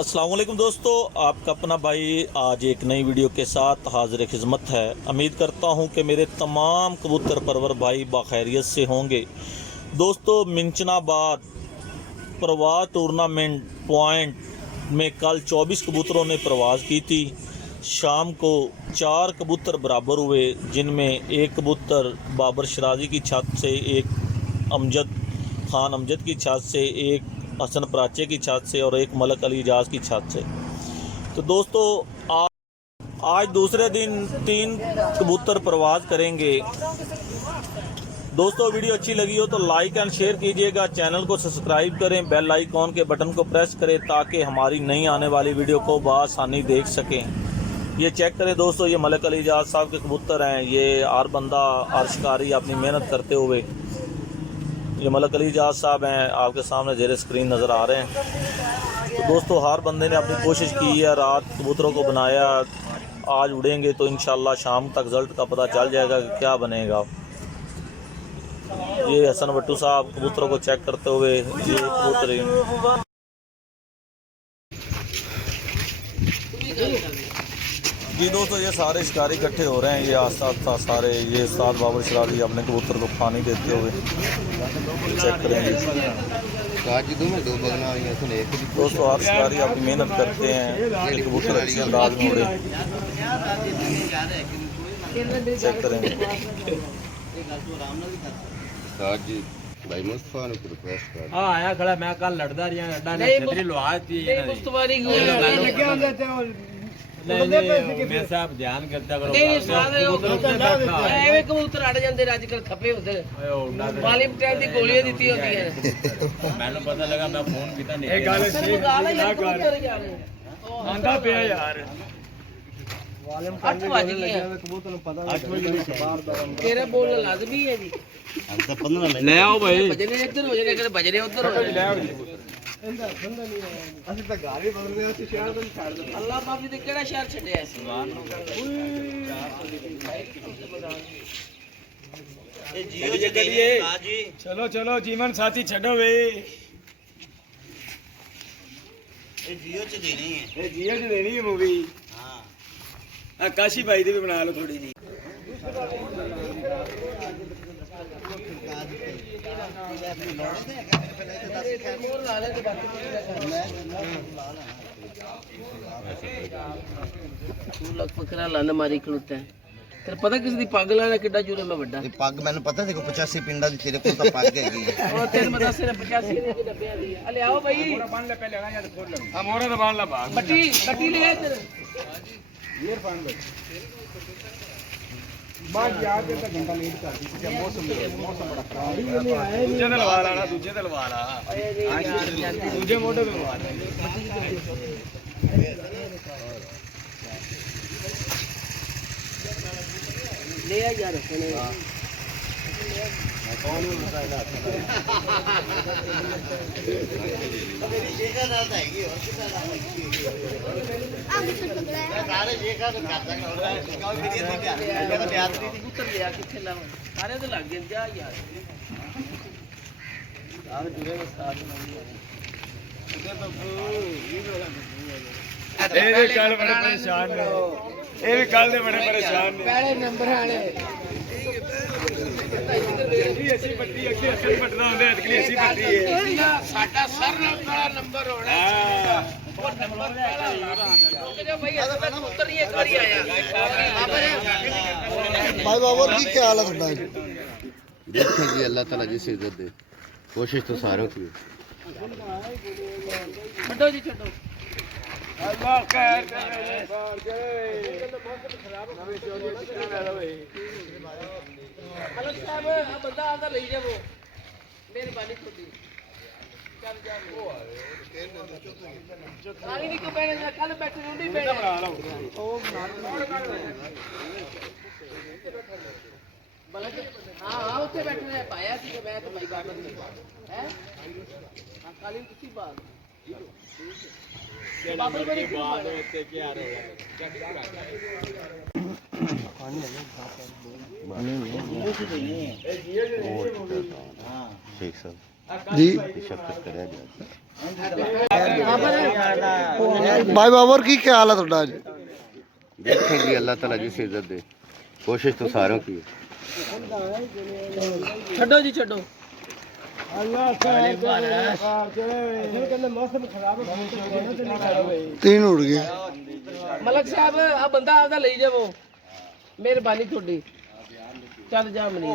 अस्सलाम वालेकुम दोस्तों, आपका अपना भाई आज एक नई वीडियो के साथ हाजिर खिदमत है। उम्मीद करता हूं कि मेरे तमाम कबूतर परवर भाई बाखैरियत से होंगे। दोस्तों, मिंचनाबाद प्रवास टूर्नामेंट पॉइंट में कल 24 कबूतरों ने प्रवास की थी। शाम को 4 कबूतर बराबर हुए, जिनमें एक कबूतर बाबर शराजी की छत से, एक खान अमजद की छत से, एक हसन प्राचे की छत से और एक मलक अली इजाज़ की छत से। तो दोस्तों, आज दूसरे दिन 3 कबूतर प्रवास करेंगे। दोस्तों, वीडियो अच्छी लगी हो तो लाइक एंड शेयर कीजिएगा, चैनल को सब्सक्राइब करें, बेल आइकॉन के बटन को प्रेस करें ताकि हमारी नई आने वाली वीडियो को बआसानी देख सकें। ये चेक करें दोस्तों, ये मलक अली इजाज़ साहब के कबूतर हैं। ये हर बंदा हर शिकारी अपनी मेहनत करते हुए, ये मलक अली इजाज़ साहब हैं, आपके सामने ज़ेरे स्क्रीन नज़र आ रहे हैं। तो दोस्तों, हर बंदे ने अपनी कोशिश की है, रात कबूतरों को बनाया। आज उड़ेंगे तो इंशाल्लाह शाम तक रिज़ल्ट का पता चल जाएगा कि क्या बनेगा। ये हसन भट्टू साहब कबूतरों को चेक करते हुए, ये कबूतर जी दोस्तों, ये सारे शिकारी इकट्ठे हो रहे हैं। ये आस्ता आस्ता सारे, ये उस्ताद बाबर शराजी अपने कबूतर को पानी देते हुए चेक करेंगे। दोस्तों, हर शिकारी अपनी मेहनत करते हैं कि कबूतर अच्छे अंदाज में उड़े। चेक करेंगे भाई मुस्तफा ने रिक्वेस्ट कर हां आया खड़ा मैं कल लड़दा रिया अड्डा ने छतरी लोहा थी नहीं मुस्तफा नहीं लगे होंगे थे मैं साहब ध्यान करता करो एवे कबूतर अड़ जांदे आजकल खपे होंदे पानी टाइम दी गोलियां दित्ती होंदी है मैंने पता लगा मैं फोन कीता नहीं एक गाल से आंदा पिया यार 8 बज गए कबूतर ਨੂੰ ਪਤਾ 8 ਵਜੇ ਤੇਰਾ ਬੋਲਣਾ ਲਾਜ਼ਮੀ ਹੈ ਜੀ हम तो 15 मिनट ਲੈ ਆਓ ਭਾਈ ਬਜਨੇ ਇੱਧਰ ਹੋ ਜਾਣੇ ਕਿ ਬਜਨੇ ਉੱਧਰ ਹੋ ਜਾਣੇ ਲੈ ਆਓ ਜੀ ਇਹਦਾ ਬੰਦਾ ਨਹੀਂ ਆਇਆ ਅਸੀਂ ਤਾਂ ਘਰ ਹੀ ਬਦਲ ਰਹੇ ਅਸੀਂ ਸ਼ਹਿਰ ਤੋਂ ਛੱਡ ਦਿੰਦੇ ਅੱਲਾਹ ਪਾਕ ਜੀ ਨੇ ਕਿਹੜਾ ਸ਼ਹਿਰ ਛੱਡਿਆ ਸੁਭਾਨ ਇਹ ਜੀਓ ਚ ਕਰੀਏ ਜੀ। ਚਲੋ ਚਲੋ ਜੀਵਨ ਸਾਥੀ ਛੱਡੋ ਵੇ ਇਹ ਜੀਓ ਚ ਦੇਣੀ ਹੈ, ਇਹ ਜੀਓ ਚ ਦੇਣੀ ਹੈ ਮੂਵੀ ਹਾਂ। ਆਕਾਸ਼ੀ ਭਾਈ ਦੀ ਵੀ ਬਣਾ ਲਓ ਥੋੜੀ ਜੀ ਤੂੰ ਲੱਗ ਫਕਰਾ ਲੰਨ ਮਾਰੀ ਖਲੋਤਾ ਹੈ ਤੈਨੂੰ ਪਤਾ ਕਿਸੇ ਦੀ ਪੱਗ ਲਾਣਾ ਕਿੱਡਾ ਜੁਰਮ ਹੈ ਵੱਡਾ ਇਹ ਪੱਗ ਮੈਨੂੰ ਪਤਾ ਦੇਖੋ 85 ਪਿੰਡਾਂ ਦੀ ਤੇਰੇ ਕੋਲ ਤਾਂ ਪੱਗ ਹੈਗੀ ਹੈ ਉਹ ਤੈਨੂੰ ਮੈਂ ਦੱਸ ਰਿਹਾ 85 ਦੇ ਡੱਬਿਆਂ ਦੀ ਆ ਲੈ ਆਓ ਭਾਈ ਬੰਨ ਲੈ ਪਹਿਲੇ ਆ ਜਾਂ ਖੋਲ ਲੈ ਆ ਮੋਰਾ ਦਾ ਬੰਨ ਲਾ ਬਾਹਰ ਕੱਟੀ ਲੈ ਇੱਧਰ ਏਅਰ ਫਾਨ ਦੇ ਬਾਅਦ ਯਾਰ ਤੇ ਤਾਂ ਘੰਟਾ ਲੇਟ ਕਰ ਦਿੱਤੀ ਕਿ ਮੌਸਮ ਬੜਾ ਖਰਾਬ ਹੈ ਦੂਜੇ ਤੇ ਲਵਾ ਲਾਣਾ ਦੂਜੇ ਤੇ ਲਵਾ ਲਾ ਦੂਜੇ ਮੋਢੇ ਤੇ ਲਵਾ ਲਾ ले आ यार सुने ਮੇਰੀ ਜੇਗਾ ਨਾਲ ਤਾਂ ਹੈਗੀ ਹੋਰ ਕਿਹਦਾ ਨਾਲ ਹੈਗੀ ਸਾਰੇ ਜੇਗਾ ਤੋਂ ਕਰ ਦਾਂਗਾ ਹੋਰ ਕੋਈ ਵੀਡੀਓ ਨਹੀਂ ਪਿਆ ਕਹਿੰਦਾ ਬਿਆਦ ਨਹੀਂ कबूतर लिया किथे लावा सारे तो लग गए जा यार सारे जुड़े में साथ ਇਹ ਵੀ ਕੱਲ ਬੜੇ ਪਰੇਸ਼ਾਨ ਨੇ ਇਹ ਵੀ ਕੱਲ ਦੇ ਬੜੇ ਪਰੇਸ਼ਾਨ ਨੇ पहले नंबर वाले ਇਹ ਅਸੀਂ ਪੱਟੀ ਅੱਗੇ ਅਸੀਂ ਪੱਟਦਾ ਹੁੰਦੇ ਅਦਕਲੀ ਅਸੀਂ ਪੱਟੀ ਹੈ साडा सर वाला नंबर होना ਹਾਂ वो नंबर पहला होना भाई ऐसा कबूतर ही एक बार ही आया भाई बाबर की क्या हालत होता है देखिए जी अल्लाह ताला जिसे इज्जत दे कोशिश तो सारों की छो जी छो ਅੱਲਾਹ ਖੈਰ ਕਰੇ ਬਾਹਰ ਗਏ ਨਵੇਂ ਚੋਰੀ ਕਿੱਥੇ ਲੈ ਲਵੇ अलग साहब आ बंदा आता ले जाओ मेहरबानी छोटी चल जा वो आगे नहीं को बैठे कल बैठे नहीं बैठे ਬਣਾ ਲਓ ओ बलक हां हां ਉੱਥੇ ਬੈਠੇ ਨੇ ਪਾਇਆ ਸੀ ਕਿ ਮੈਂ ਤਾਂ ਭਾਈ ਬਾਬਰ ਨਹੀਂ ਹੈ ਹਾਂ ਕਾਲੀ ਤੁਸੀਂ ਬਾਤ ਬਾਬਰ ਬੜੀ ਬਾਤ ਉੱਤੇ ਕੀ ਆ ਰਿਹਾ ठीक सर जी शफकत करे जा भाई बाबर की क्या हाल है थोड़ा आज देखें जी अल्लाह ताला जिस इज्जत दे कोशिश तो सारों की है ਛੱਡੋ ਜੀ ਛੱਡੋ तीन उड़ गए ਮਲਕ ਸਾਹਿਬ ਆ ਬੰਦਾ ਆਪਦਾ ਲਈ ਜਾਵੋ ਮਿਹਰਬਾਨੀ ਤੁਹਾਡੀ ਚੱਲ ਜਾ ਮਨੀ